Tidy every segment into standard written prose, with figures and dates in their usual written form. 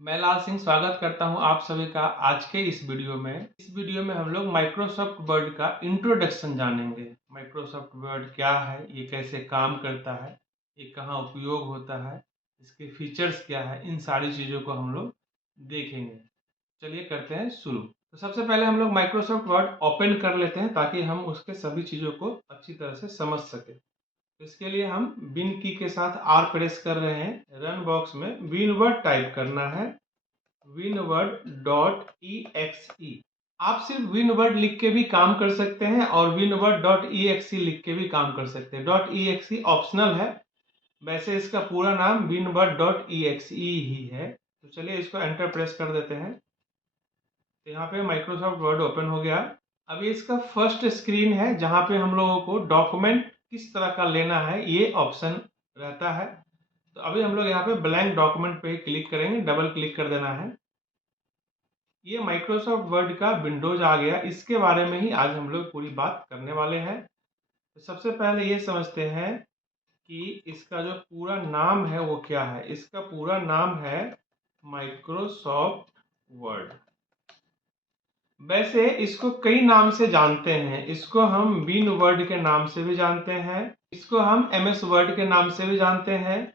मैं लाल सिंह स्वागत करता हूं आप सभी का आज के इस वीडियो में। इस वीडियो में हम लोग माइक्रोसॉफ्ट वर्ड का इंट्रोडक्शन जानेंगे। माइक्रोसॉफ्ट वर्ड क्या है, ये कैसे काम करता है, ये कहाँ उपयोग होता है, इसके फीचर्स क्या है, इन सारी चीज़ों को हम लोग देखेंगे। चलिए करते हैं शुरू। तो सबसे पहले हम लोग माइक्रोसॉफ्ट वर्ड ओपन कर लेते हैं ताकि हम उसके सभी चीज़ों को अच्छी तरह से समझ सकें। तो इसके लिए हम विन की के साथ आर प्रेस कर रहे हैं। रन बॉक्स में विनवर्ड टाइप करना है, winword.exe। आप सिर्फ winword लिख के भी काम कर सकते हैं और winword.exe लिख के भी काम कर सकते हैं। .exe ऑप्शनल है, वैसे इसका पूरा नाम winword.exe ही है। तो चलिए इसको एंटर प्रेस कर देते हैं। तो यहाँ पे माइक्रोसॉफ्ट वर्ड ओपन हो गया। अभी इसका फर्स्ट स्क्रीन है जहाँ पे हम लोगों को डॉक्यूमेंट किस तरह का लेना है ये ऑप्शन रहता है। तो अभी हम लोग यहाँ पे ब्लैंक डॉक्यूमेंट पे क्लिक करेंगे, डबल क्लिक कर देना है। ये माइक्रोसॉफ्ट वर्ड का विंडोज आ गया। इसके बारे में ही आज हम लोग पूरी बात करने वाले हैं। तो सबसे पहले ये समझते हैं कि इसका जो पूरा नाम है वो क्या है। इसका पूरा नाम है माइक्रोसॉफ्ट वर्ड। वैसे इसको कई नाम से जानते हैं। इसको हम विन वर्ड के नाम से भी जानते हैं, इसको हम एमएस वर्ड के नाम से भी जानते हैं,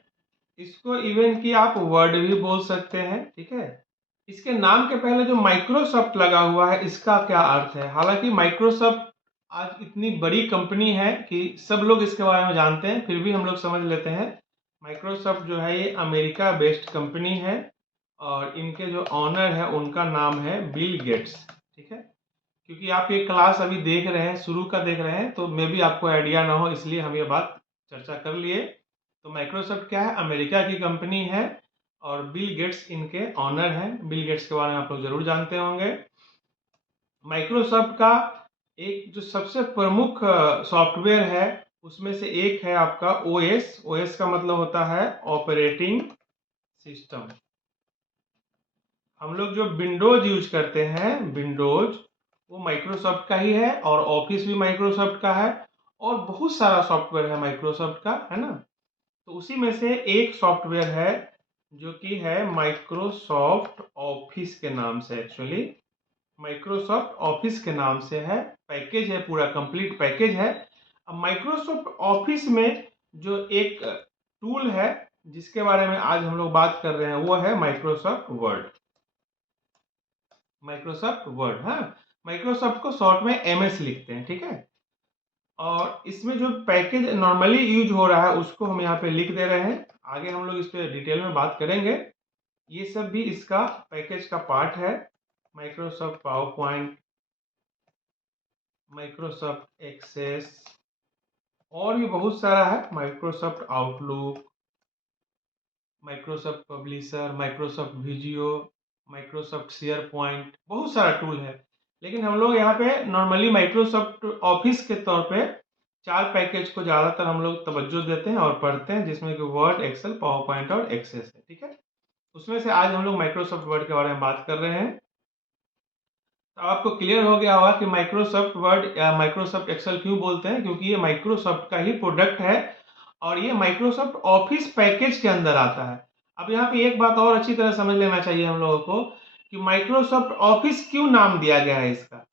इसको इवन कि आप वर्ड भी बोल सकते हैं। ठीक है, इसके नाम के पहले जो माइक्रोसॉफ्ट लगा हुआ है इसका क्या अर्थ है। हालांकि माइक्रोसॉफ्ट आज इतनी बड़ी कंपनी है कि सब लोग इसके बारे में जानते हैं, फिर भी हम लोग समझ लेते हैं। माइक्रोसॉफ्ट जो है ये अमेरिका बेस्ड कंपनी है और इनके जो ऑनर है उनका नाम है बिल गेट्स। ठीक है, क्योंकि आप ये क्लास अभी देख रहे हैं, शुरू का देख रहे हैं, तो मे भी आपको आइडिया ना हो, इसलिए हम ये बात चर्चा कर लिए। तो माइक्रोसॉफ्ट क्या है, अमेरिका की कंपनी है और बिल गेट्स इनके ऑनर हैं। बिल गेट्स के बारे में आप लोग जरूर जानते होंगे। माइक्रोसॉफ्ट का एक जो सबसे प्रमुख सॉफ्टवेयर है उसमें से एक है आपका ओएस। ओएस का मतलब होता है ऑपरेटिंग सिस्टम। हम लोग जो विंडोज यूज करते हैं, विंडोज वो माइक्रोसॉफ्ट का ही है और ऑफिस भी माइक्रोसॉफ्ट का है और बहुत सारा सॉफ्टवेयर है माइक्रोसॉफ्ट का, है ना। तो उसी में से एक सॉफ्टवेयर है जो कि है माइक्रोसॉफ्ट ऑफिस के नाम से। एक्चुअली माइक्रोसॉफ्ट ऑफिस के नाम से है, पैकेज है, पूरा कंप्लीट पैकेज है। अब माइक्रोसॉफ्ट ऑफिस में जो एक टूल है जिसके बारे में आज हम लोग बात कर रहे हैं वो है माइक्रोसॉफ्ट वर्ड। माइक्रोसॉफ्ट वर्ड, हाँ, माइक्रोसॉफ्ट को शॉर्ट में एमएस लिखते हैं। ठीक है, और इसमें जो पैकेज नॉर्मली यूज हो रहा है उसको हम यहाँ पे लिख दे रहे हैं। आगे हम लोग इस पे डिटेल में बात करेंगे। ये सब भी इसका पैकेज का पार्ट है। Microsoft PowerPoint, Microsoft Access और भी बहुत सारा है। Microsoft Outlook, Microsoft Publisher, Microsoft video, Microsoft SharePoint, बहुत सारा टूल है। लेकिन हम लोग यहाँ पे नॉर्मली माइक्रोसॉफ्ट ऑफिस के तौर पे चार पैकेज को ज़्यादातर हम लोग तवज्जो देते हैं और पढ़ते हैं, जिसमें कि वर्ड, एक्सेल, पावर पॉइंट और एक्सेस है। ठीक है, उसमें से आज हम लोग माइक्रोसॉफ्ट वर्ड के बारे में बात कर रहे हैं। तो आपको क्लियर हो गया होगा कि माइक्रोसॉफ्ट वर्ड या माइक्रोसॉफ्ट एक्सेल क्यों बोलते हैं, क्योंकि ये माइक्रोसॉफ्ट का ही प्रोडक्ट है और ये माइक्रोसॉफ्ट ऑफिस पैकेज के अंदर आता है। अब यहाँ पे एक बात और अच्छी तरह समझ लेना चाहिए हम लोगों को कि माइक्रोसॉफ्ट ऑफिस क्यों नाम दिया गया है इसका।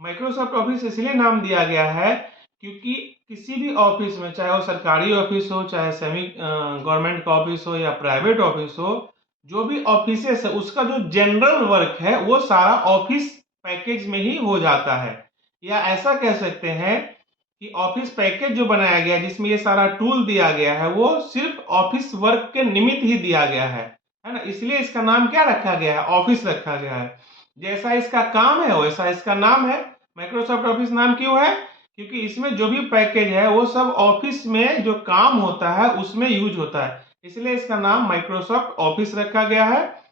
माइक्रोसॉफ्ट ऑफिस इसलिए नाम दिया गया है क्योंकि किसी भी ऑफिस में, चाहे वो सरकारी ऑफिस हो, चाहे सेमी गवर्नमेंट का ऑफिस हो या प्राइवेट ऑफिस हो, जो भी ऑफिसेस है उसका जो जनरल वर्क है वो सारा ऑफिस पैकेज में ही हो जाता है। या ऐसा कह सकते हैं कि ऑफिस पैकेज जो बनाया गया है जिसमें ये सारा टूल दिया गया है वो सिर्फ ऑफिस वर्क के निमित्त ही दिया गया है ना। इसलिए इसका नाम क्या रखा गया है, ऑफिस रखा गया है। जैसा इसका काम है वैसा इसका नाम है। माइक्रोसॉफ्ट ऑफिस नाम क्यों है, क्योंकि इसमें जो भी पैकेज है वो सब ऑफिस में जो काम होता है उसमें यूज होता है, इसलिए इसका नाम माइक्रोसॉफ्ट ऑफिस रखा गया है।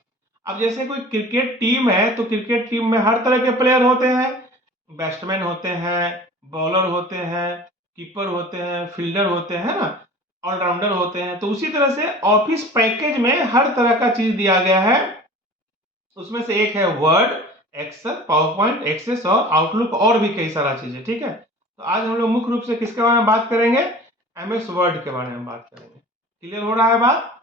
अब जैसे कोई क्रिकेट टीम है तो क्रिकेट टीम में हर तरह के प्लेयर होते हैं। बैट्समैन होते हैं, बॉलर होते हैं, कीपर होते हैं, फील्डर होते हैं ना, ऑलराउंडर होते हैं। तो उसी तरह से ऑफिस पैकेज में हर तरह का चीज दिया गया है। उसमें से एक है Word, Excel, PowerPoint, Access और आउटलुक और भी कई सारा चीजें। ठीक है, तो आज हम लोग मुख्य रूप से किसके बारे में बात करेंगे, एमएस वर्ड के बारे में बात करेंगे। क्लियर हो रहा है बात।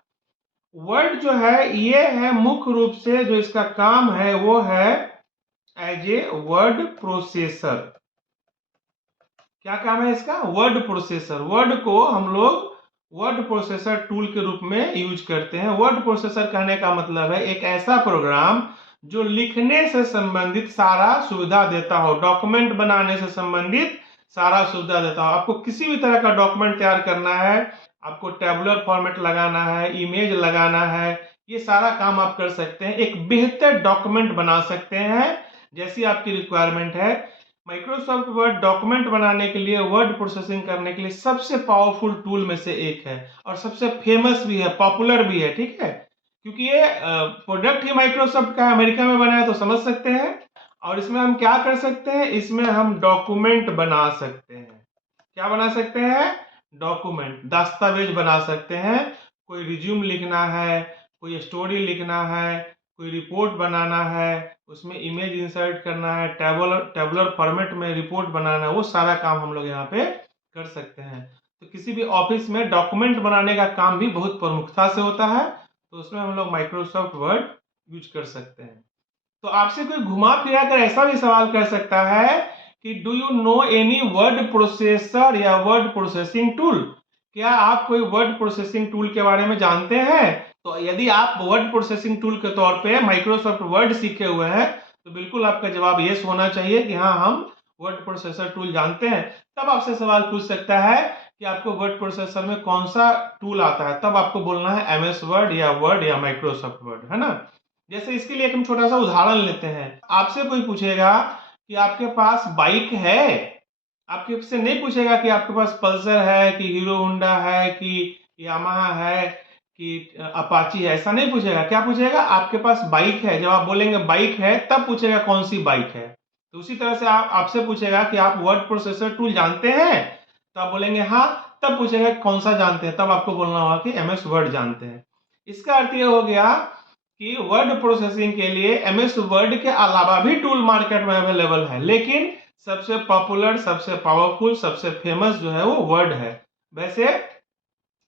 वर्ड जो है ये है मुख्य रूप से जो इसका काम है वो है एज ए वर्ड प्रोसेसर। क्या काम है इसका? Word processor. वर्ड को हम लोग वर्ड प्रोसेसर टूल के रूप में यूज करते हैं। वर्ड प्रोसेसर कहने का मतलब है एक ऐसा प्रोग्राम जो लिखने से संबंधित सारा सुविधा देता हो, डॉक्यूमेंट बनाने से संबंधित सारा सुविधा देता हो। आपको किसी भी तरह का डॉक्यूमेंट तैयार करना है, आपको टेबुलर फॉर्मेट लगाना है, इमेज लगाना है, ये सारा काम आप कर सकते हैं। एक बेहतर डॉक्यूमेंट बना सकते हैं जैसी आपकी रिक्वायरमेंट है। माइक्रोसॉफ्ट वर्ड डॉक्यूमेंट बनाने के लिए, वर्ड प्रोसेसिंग करने के लिए सबसे पावरफुल टूल में से एक है और सबसे फेमस भी है, पॉपुलर भी है, ठीक है। क्योंकि ये प्रोडक्ट ही माइक्रोसॉफ्ट का अमेरिका में बना है, तो समझ सकते हैं। और इसमें हम क्या कर सकते हैं? इसमें हम डॉक्यूमेंट बना सकते हैं। क्या बना सकते हैं? डॉक्यूमेंट, दस्तावेज बना सकते हैं। कोई रिज्यूम लिखना है, कोई स्टोरी लिखना है, कोई रिपोर्ट बनाना है, उसमें इमेज इंसर्ट करना है, टेबुलर फॉर्मेट में रिपोर्ट बनाना है, वो सारा काम हम लोग यहाँ पे कर सकते हैं। तो किसी भी ऑफिस में डॉक्यूमेंट बनाने का काम भी बहुत प्रमुखता से होता है, तो उसमें हम लोग माइक्रोसॉफ्ट वर्ड यूज कर सकते हैं। तो आपसे कोई घुमा फिरा कर ऐसा भी सवाल कर सकता है कि do you know any word processor या वर्ड प्रोसेसिंग टूल? क्या आप कोई वर्ड प्रोसेसिंग टूल के बारे में जानते हैं? तो यदि आप वर्ड प्रोसेसिंग टूल के तौर पे माइक्रोसॉफ्ट वर्ड सीखे हुए हैं तो बिल्कुल आपका जवाब यस होना चाहिए कि हाँ, हम वर्ड प्रोसेसर टूल जानते हैं। तब आपसे सवाल पूछ सकता है कि आपको वर्ड प्रोसेसर में कौन सा टूल आता है, तब आपको बोलना है एमएस वर्ड या माइक्रोसॉफ्ट वर्ड, है ना। जैसे इसके लिए एक हम छोटा सा उदाहरण लेते हैं। आपसे कोई पूछेगा कि आपके पास बाइक है, आपके से नहीं पूछेगा कि आपके पास पल्सर है कि हीरो होंडा है कि यामाहा है कि अपाची है, ऐसा नहीं पूछेगा। क्या पूछेगा? आपके पास बाइक है। जब आप बोलेंगे बाइक है तब पूछेगा कौन सी बाइक है। तो उसी तरह से आपसे पूछेगा कि आप वर्ड प्रोसेसर टूल जानते हैं, तो आप बोलेंगे हाँ, तब पूछेगा कौन सा जानते हैं, तब आपको बोलना होगा कि एमएस वर्ड जानते हैं। इसका अर्थ यह हो गया कि वर्ड प्रोसेसिंग के लिए एमएस वर्ड के अलावा भी टूल मार्केट में अवेलेबल है, लेकिन सबसे पॉपुलर, सबसे पावरफुल, सबसे फेमस जो है वो वर्ड है। वैसे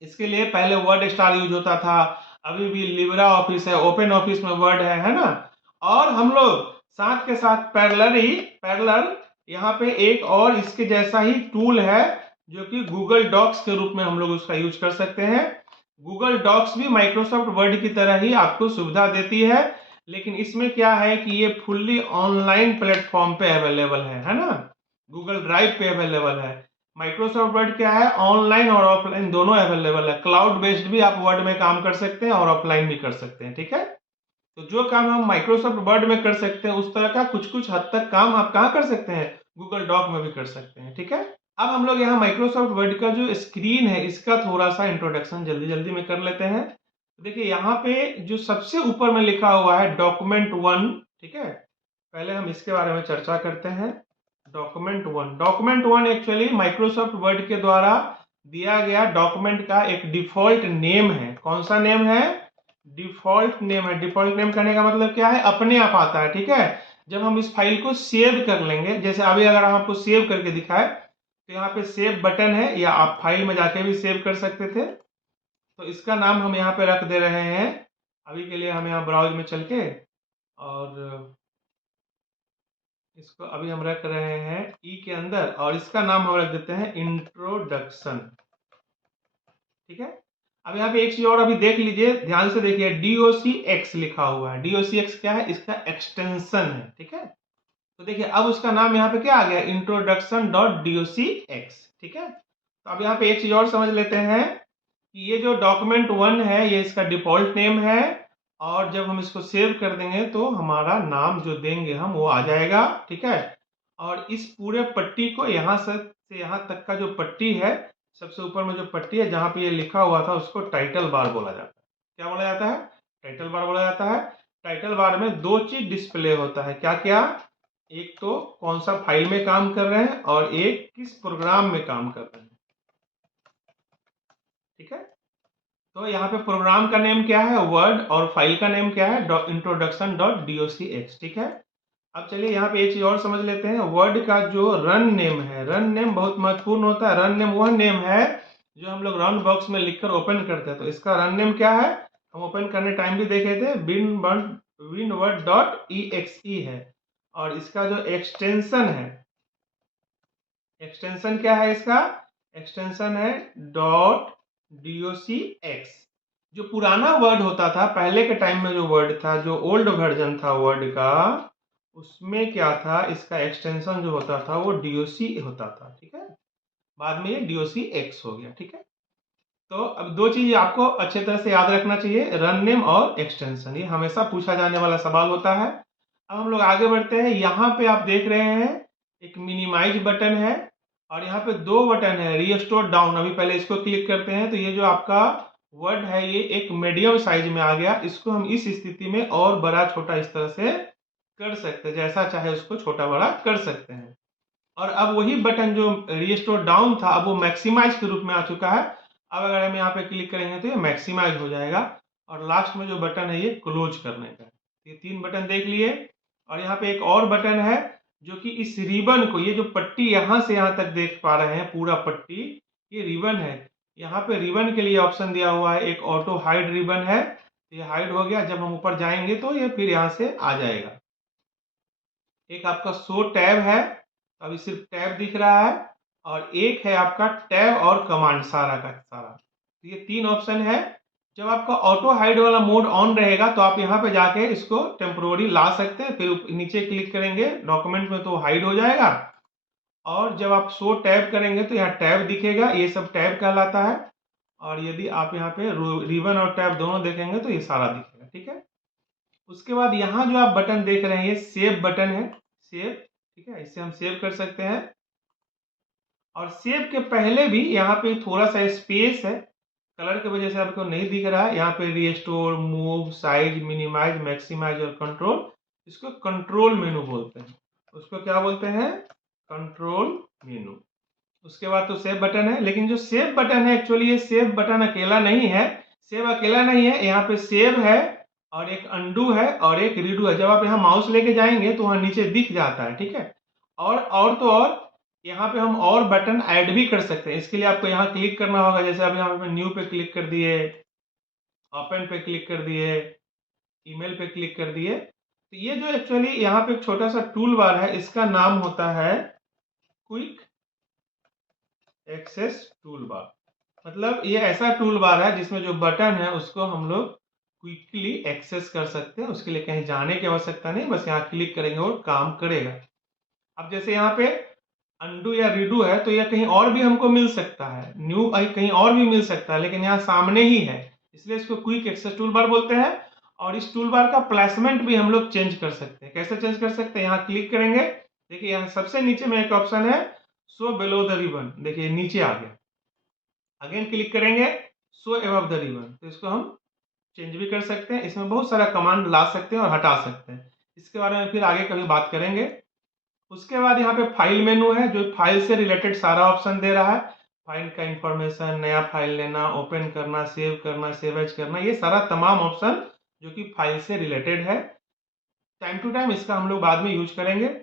इसके लिए पहले वर्ड स्टार यूज होता था, अभी भी लिब्रा ऑफिस है, ओपन ऑफिस में वर्ड है ना। और हम लोग साथ के साथ पैरेलल यहाँ पे एक और इसके जैसा ही टूल है जो कि गूगल डॉक्स के रूप में हम लोग उसका यूज कर सकते हैं। गूगल डॉक्स भी माइक्रोसॉफ्ट वर्ड की तरह ही आपको सुविधा देती है, लेकिन इसमें क्या है कि ये फुल्ली ऑनलाइन प्लेटफॉर्म पे अवेलेबल है ना। गूगल ड्राइव पे अवेलेबल है। माइक्रोसॉफ्ट वर्ड क्या है? ऑनलाइन और ऑफलाइन दोनों अवेलेबल है। क्लाउड बेस्ड भी आप वर्ड में काम कर सकते हैं और ऑफलाइन भी कर सकते हैं, ठीक है। तो जो काम हम माइक्रोसॉफ्ट वर्ड में कर सकते हैं उस तरह का कुछ कुछ हद तक काम आप कहाँ कर सकते हैं? गूगल डॉक में भी कर सकते हैं, ठीक है। अब हम लोग यहाँ माइक्रोसॉफ्ट वर्ड का जो स्क्रीन है इसका थोड़ा सा इंट्रोडक्शन जल्दी जल्दी में कर लेते हैं। देखिए यहाँ पे जो सबसे ऊपर में लिखा हुआ है डॉक्यूमेंट 1, ठीक है। पहले हम इसके बारे में चर्चा करते हैं। डॉक्यूमेंट 1 एक्चुअली माइक्रोसॉफ्ट वर्ड के द्वारा दिया गया डॉक्यूमेंट का एक डिफॉल्ट नेम है। कौन सा नेम है? डिफॉल्ट नेम है। डिफॉल्ट नेम करने का मतलब क्या है? अपने आप आता है, ठीक है। जब हम इस फाइल को सेव कर लेंगे, जैसे अभी अगर हम आपको सेव करके दिखाए तो यहाँ पे सेव बटन है, या आप फाइल में जाके भी सेव कर सकते थे। तो इसका नाम हम यहाँ पे रख दे रहे हैं। अभी के लिए हम यहाँ ब्राउज में चल के और इसको अभी हम रख रहे हैं ई के अंदर, और इसका नाम हम रख देते हैं इंट्रोडक्शन, ठीक है। अब यहाँ पे एक चीज और अभी देख लीजिए, ध्यान से देखिए, DOCX लिखा हुआ है। DOCX क्या है? इसका एक्सटेंशन है, ठीक है। तो देखिए अब उसका नाम यहाँ पे क्या आ गया? introduction.docx, ठीक है। तो अब यहाँ पे एक चीज और समझ लेते हैं कि ये जो डॉक्यूमेंट 1 है ये इसका डिफॉल्ट नेम है, और जब हम इसको सेव कर देंगे तो हमारा नाम जो देंगे हम वो आ जाएगा, ठीक है। और इस पूरे पट्टी को यहाँ से यहाँ तक का जो पट्टी है, सबसे ऊपर में जो पट्टी है जहाँ पे ये लिखा हुआ था, उसको टाइटल बार बोला जाता है। क्या बोला जाता है? टाइटल बार बोला जाता है। टाइटल बार में दो चीज डिस्प्ले होता है। क्या क्या? एक तो कौन सा फाइल में काम कर रहे हैं, और एक किस प्रोग्राम में काम कर रहे हैं, ठीक है। तो यहाँ पे प्रोग्राम का नेम क्या है? वर्ड, और फाइल का नेम क्या है? introduction.docx, ठीक है। अब चलिए यहाँ पे एक चीज और समझ लेते हैं। वर्ड का जो रन नेम है, रन नेम बहुत महत्वपूर्ण होता है। रन नेम वह नेम है जो हम लोग राउंड बॉक्स में लिखकर ओपन करते हैं। तो इसका रन नेम क्या है? हम ओपन करने टाइम भी देखे थे, winword.exe है। और इसका जो एक्सटेंशन है, एक्सटेंशन क्या है इसका? एक्सटेंशन है .docx। जो पुराना वर्ड होता था पहले के टाइम में, जो वर्ड था, जो ओल्ड वर्जन था वर्ड का, उसमें क्या था, इसका एक्सटेंशन जो होता था वो doc होता था, ठीक है। बाद में ये docx हो गया, ठीक है। तो अब दो चीज आपको अच्छे तरह से याद रखना चाहिए, रन नेम और एक्सटेंशन, ये हमेशा पूछा जाने वाला सवाल होता है। अब हम लोग आगे बढ़ते हैं। यहाँ पे आप देख रहे हैं एक मिनिमाइज बटन है, और यहाँ पे दो बटन है, रीस्टोर डाउन। अभी पहले इसको क्लिक करते हैं तो ये जो आपका वर्ड है ये एक मीडियम साइज में आ गया। इसको हम इस स्थिति में और बड़ा छोटा इस तरह से कर सकते हैं, जैसा चाहे उसको छोटा बड़ा कर सकते हैं। और अब वही बटन जो रीस्टोर डाउन था, अब वो मैक्सिमाइज के रूप में आ चुका है। अब अगर हम यहाँ पे क्लिक करेंगे तो ये मैक्सिमाइज हो जाएगा। और लास्ट में जो बटन है ये क्लोज करने का है। ये तीन बटन देख लिए। और यहाँ पे एक और बटन है जो कि इस रिबन को, ये जो पट्टी यहाँ से यहाँ तक देख पा रहे हैं पूरा पट्टी, ये रिबन है। यहाँ पे रिबन के लिए ऑप्शन दिया हुआ है, एक ऑटो हाइड रिबन है, ये हाइड हो गया। जब हम ऊपर जाएंगे तो ये फिर यहाँ से आ जाएगा। एक आपका शो टैब है, अभी सिर्फ टैब दिख रहा है। और एक है आपका टैब और कमांड, सारा का सारा। तो ये तीन ऑप्शन है। जब आपका ऑटो हाइड वाला मोड ऑन रहेगा तो आप यहाँ पे जाके इसको टेम्पोररी ला सकते हैं, फिर नीचे क्लिक करेंगे डॉक्यूमेंट में तो हाइड हो जाएगा। और जब आप शो टैब करेंगे तो यहाँ टैब दिखेगा, ये सब टैब कहलाता है। और यदि आप यहाँ पे रिबन और टैब दोनों देखेंगे तो ये सारा दिखेगा, ठीक है। उसके बाद यहाँ जो आप बटन देख रहे हैं ये सेव बटन है, सेव, ठीक है। इससे हम सेव कर सकते हैं। और सेव के पहले भी यहाँ पे थोड़ा सा स्पेस है, कलर की वजह से आपको नहीं दिख रहा है। यहाँ पे restore, move, size, minimize, maximize और कंट्रोल, इसको कंट्रोल मेनू बोलते हैं। उसको क्या बोलते हैं? Control menu. उसके बाद तो सेव बटन है, लेकिन जो सेव बटन है एक्चुअली ये सेव बटन अकेला नहीं है। सेव अकेला नहीं है, यहाँ पे सेव है और एक अंडू है और एक रीडू है। जब आप यहाँ माउस लेके जाएंगे तो वहां नीचे दिख जाता है, ठीक है। और तो और यहाँ पे हम और बटन ऐड भी कर सकते हैं। इसके लिए आपको यहाँ क्लिक करना होगा, जैसे आप यहाँ पे न्यू पे क्लिक कर दिए, ओपन पे क्लिक कर दिए, ईमेल पे क्लिक कर दिए। तो ये जो एक्चुअली यहाँ पे एक छोटा सा टूल बार है, इसका नाम होता है क्विक एक्सेस टूल बार। मतलब ये ऐसा टूल बार है जिसमें जो बटन है उसको हम लोग क्विकली एक्सेस कर सकते हैं। उसके लिए कहीं जाने की आवश्यकता नहीं, बस यहाँ क्लिक करेंगे और काम करेगा। अब जैसे यहाँ पे अंडू या रीडू है तो यह कहीं और भी हमको मिल सकता है, न्यू कहीं और भी मिल सकता है, लेकिन यहाँ सामने ही है, इसलिए इसको क्विक एक्सेस टूल बार बोलते हैं। और इस टूल बार का प्लेसमेंट भी हम लोग चेंज कर सकते हैं। कैसे चेंज कर सकते हैं? यहाँ क्लिक करेंगे, देखिए यहाँ सबसे नीचे में एक ऑप्शन है शो बिलो द रिबन, देखिए नीचे आ गया। अगेन क्लिक करेंगे, शो अबव द रिबन, तो इसको हम चेंज भी कर सकते हैं। इसमें बहुत सारा कमांड ला सकते हैं और हटा सकते हैं, इसके बारे में फिर आगे कभी बात करेंगे। उसके बाद यहाँ पे फाइल मेनू है, जो फाइल से रिलेटेड सारा ऑप्शन दे रहा है। फाइल का इंफॉर्मेशन, नया फाइल लेना, ओपन करना, सेव करना, सेव एज करना, ये सारा तमाम ऑप्शन जो कि फाइल से रिलेटेड है। टाइम टू टाइम इसका हम लोग बाद में यूज करेंगे।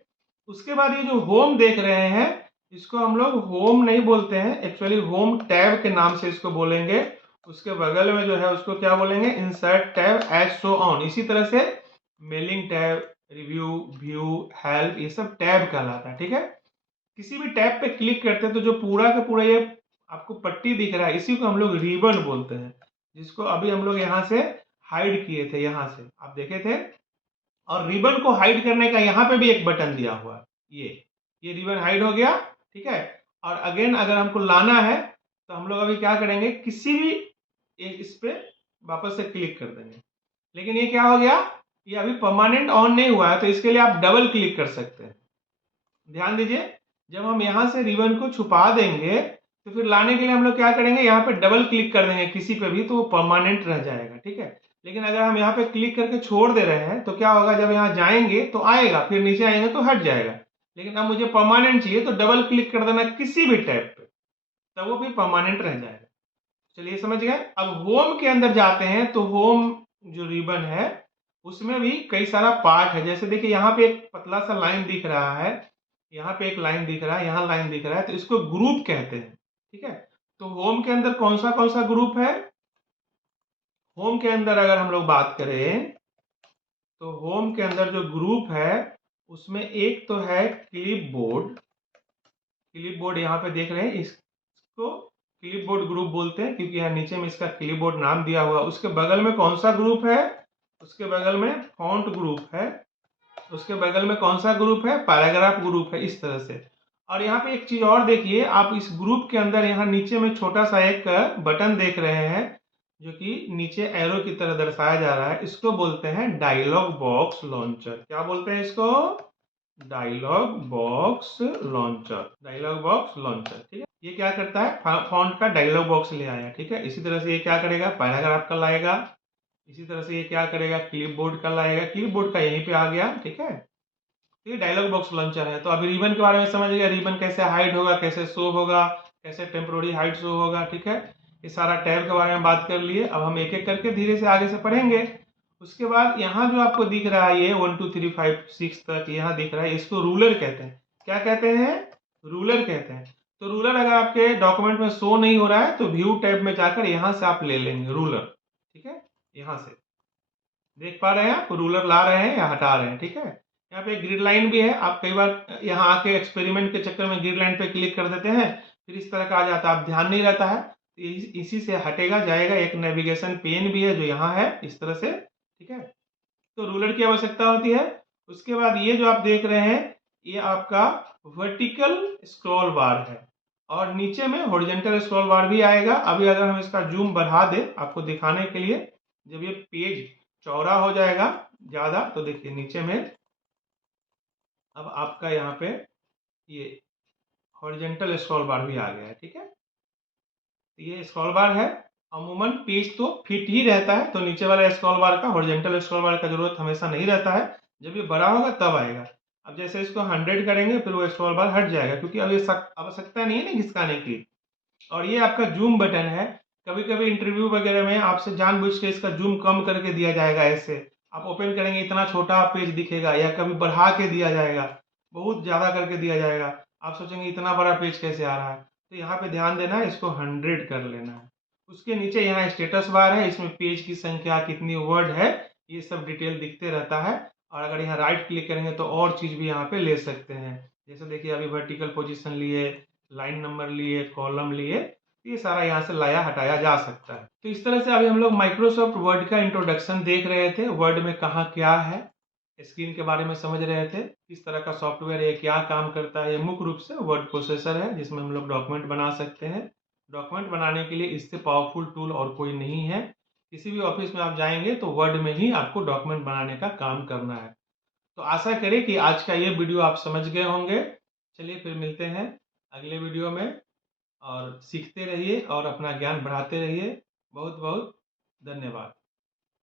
उसके बाद ये जो होम देख रहे हैं, इसको हम लोग होम नहीं बोलते हैं, एक्चुअली होम टैब के नाम से इसको बोलेंगे। उसके बगल में जो है उसको क्या बोलेंगे? Insert tab as so on. इसी तरह से mailing tab, review, view, help, ये सब टैब कहलाता है, ठीक है। किसी भी टैब पे क्लिक करते हैं तो जो पूरा का पूरा ये आपको पट्टी दिख रहा है, इसी को हम लोग रिबन बोलते हैं, जिसको अभी हम लोग यहाँ से हाइड किए थे, यहाँ से आप देखे थे। और रिबन को हाइड करने का यहाँ पे भी एक बटन दिया हुआ है, ये रिबन हाइड हो गया, ठीक है। और अगेन अगर हमको लाना है तो हम लोग अभी क्या करेंगे, किसी भी एक इस पे वापस से क्लिक कर देंगे। लेकिन ये क्या हो गया, ये अभी परमानेंट ऑन नहीं हुआ है, तो इसके लिए आप डबल क्लिक कर सकते हैं। ध्यान दीजिए, जब हम यहाँ से रिबन को छुपा देंगे तो फिर लाने के लिए हम लोग क्या करेंगे, यहाँ पे डबल क्लिक कर देंगे किसी पे भी, तो वो परमानेंट रह जाएगा, ठीक है। लेकिन अगर हम यहाँ पे क्लिक करके छोड़ दे रहे हैं तो क्या होगा, जब यहाँ जाएंगे तो आएगा, फिर नीचे आएंगे तो हट जाएगा। लेकिन अब मुझे परमानेंट चाहिए तो डबल क्लिक कर देना किसी भी टैब पे, तब वो भी परमानेंट रह जाएगा। चलिए समझ गए। अब होम के अंदर जाते हैं तो होम जो रिबन है उसमें भी कई सारा पार्ट है। जैसे देखिए यहाँ पे एक पतला सा लाइन दिख रहा है, यहाँ पे एक लाइन दिख रहा है, यहाँ लाइन दिख रहा है, तो इसको ग्रुप कहते हैं, ठीक है। तो होम के अंदर कौन सा ग्रुप है? होम के अंदर अगर हम लोग बात करें तो होम के अंदर जो ग्रुप है उसमें एक तो है क्लिप बोर्ड। क्लिप बोर्ड यहाँ पे देख रहे हैं, इसको क्लिप बोर्ड ग्रुप बोलते हैं क्योंकि यहाँ नीचे में इसका क्लिप बोर्ड नाम दिया हुआ। उसके बगल में कौन सा ग्रुप है? उसके बगल में फॉन्ट ग्रुप है। उसके बगल में कौन सा ग्रुप है? पैराग्राफ ग्रुप है, इस तरह से। और यहाँ पे एक चीज और देखिए, आप इस ग्रुप के अंदर यहाँ नीचे में छोटा सा एक बटन देख रहे हैं जो कि नीचे एरो की तरह दर्शाया जा रहा है। इसको बोलते हैं डायलॉग बॉक्स लॉन्चर। क्या बोलते हैं इसको? Dialog box launcher. Dialog box launcher, ठीक है। ये क्या करता है? फॉन्ट का डायलॉग बॉक्स ले आया, ठीक है। इसी तरह से ये क्या करेगा? पैराग्राफ का लाएगा। इसी तरह से ये क्या करेगा? क्लिप बोर्ड का लाएगा। क्लिप बोर्ड का यहीं पे आ गया, ठीक है। तो ये डायलॉग बॉक्स लॉन्चर है। तो अभी रिबन के बारे में समझ गया, रिबन कैसे हाइड होगा, कैसे शो होगा, कैसे टेम्पोररी हाइड शो होगा, ठीक है। ये सारा टैब के बारे में बात कर लिए। अब हम एक एक करके धीरे से आगे से पढ़ेंगे। उसके बाद यहाँ जो आपको दिख रहा है ये 1 2 3 5 6 तक यहाँ दिख रहा है, इसको रूलर कहते हैं। क्या कहते हैं? रूलर कहते हैं। तो रूलर अगर आपके डॉक्यूमेंट में शो नहीं हो रहा है तो व्यू टैब में जाकर यहाँ से आप ले लेंगे रूलर, ठीक है। यहाँ से देख पा रहे हैं आप, रूलर ला रहे हैं या हटा रहे हैं, ठीक है। यहाँ पे ग्रिड लाइन भी है। आप कई बार यहाँ आके एक्सपेरिमेंट के चक्कर में ग्रिड लाइन पे क्लिक कर देते हैं, फिर इस तरह का आ जाता है, आप ध्यान नहीं रहता है, इसी से हटेगा जाएगा। एक नेविगेशन पेन भी है जो यहाँ है, इस तरह से, ठीक है। तो रूलर की आवश्यकता होती है। उसके बाद ये जो आप देख रहे हैं ये आपका वर्टिकल स्क्रॉल बार है और नीचे में हॉरिजॉन्टल स्क्रॉल बार भी आएगा। अभी अगर हम इसका जूम बढ़ा दें आपको दिखाने के लिए, जब ये पेज चौड़ा हो जाएगा ज्यादा तो देखिए नीचे में अब आपका यहाँ पे ये हॉरिजॉन्टल स्क्रॉल बार भी आ गया है, ठीक है। तो ये स्क्रॉल बार है। अमूमन पेज तो फिट ही रहता है, तो नीचे वाला स्क्रॉल बार का, हॉरिजॉन्टल स्क्रॉल बार का जरूरत हमेशा नहीं रहता है। जब ये बड़ा होगा तब आएगा। अब जैसे इसको 100 करेंगे फिर वो स्क्रॉल बार हट जाएगा क्योंकि अब ये आवश्यकता नहीं है ना घिसकाने की। और ये आपका जूम बटन है। कभी कभी इंटरव्यू वगैरह में आपसे जानबूझ के इसका जूम कम करके दिया जाएगा। ऐसे आप ओपन करेंगे इतना छोटा पेज दिखेगा, या कभी बढ़ा के दिया जाएगा, बहुत ज्यादा करके दिया जाएगा, आप सोचेंगे इतना बड़ा पेज कैसे आ रहा है। तो यहाँ पे ध्यान देना है, इसको 100 कर लेना है। उसके नीचे यहाँ स्टेटस बार है, इसमें पेज की संख्या, कितनी वर्ड है, ये सब डिटेल दिखते रहता है। और अगर यहाँ राइट क्लिक करेंगे तो और चीज भी यहाँ पे ले सकते हैं। जैसे देखिए अभी वर्टिकल पोजीशन लिए, लाइन नंबर लिए, कॉलम लिए, ये सारा यहाँ से लाया हटाया जा सकता है। तो इस तरह से अभी हम लोग माइक्रोसॉफ्ट वर्ड का इंट्रोडक्शन देख रहे थे। वर्ड में कहाँ क्या है, स्क्रीन के बारे में समझ रहे थे, किस तरह का सॉफ्टवेयर है, क्या काम करता है। ये मुख्य रूप से वर्ड प्रोसेसर है जिसमें हम लोग डॉक्यूमेंट बना सकते हैं। डॉक्यूमेंट बनाने के लिए इससे पावरफुल टूल और कोई नहीं है। किसी भी ऑफिस में आप जाएंगे तो वर्ड में ही आपको डॉक्यूमेंट बनाने का काम करना है। तो आशा करें कि आज का ये वीडियो आप समझ गए होंगे। चलिए फिर मिलते हैं अगले वीडियो में, और सीखते रहिए और अपना ज्ञान बढ़ाते रहिए। बहुत बहुत धन्यवाद।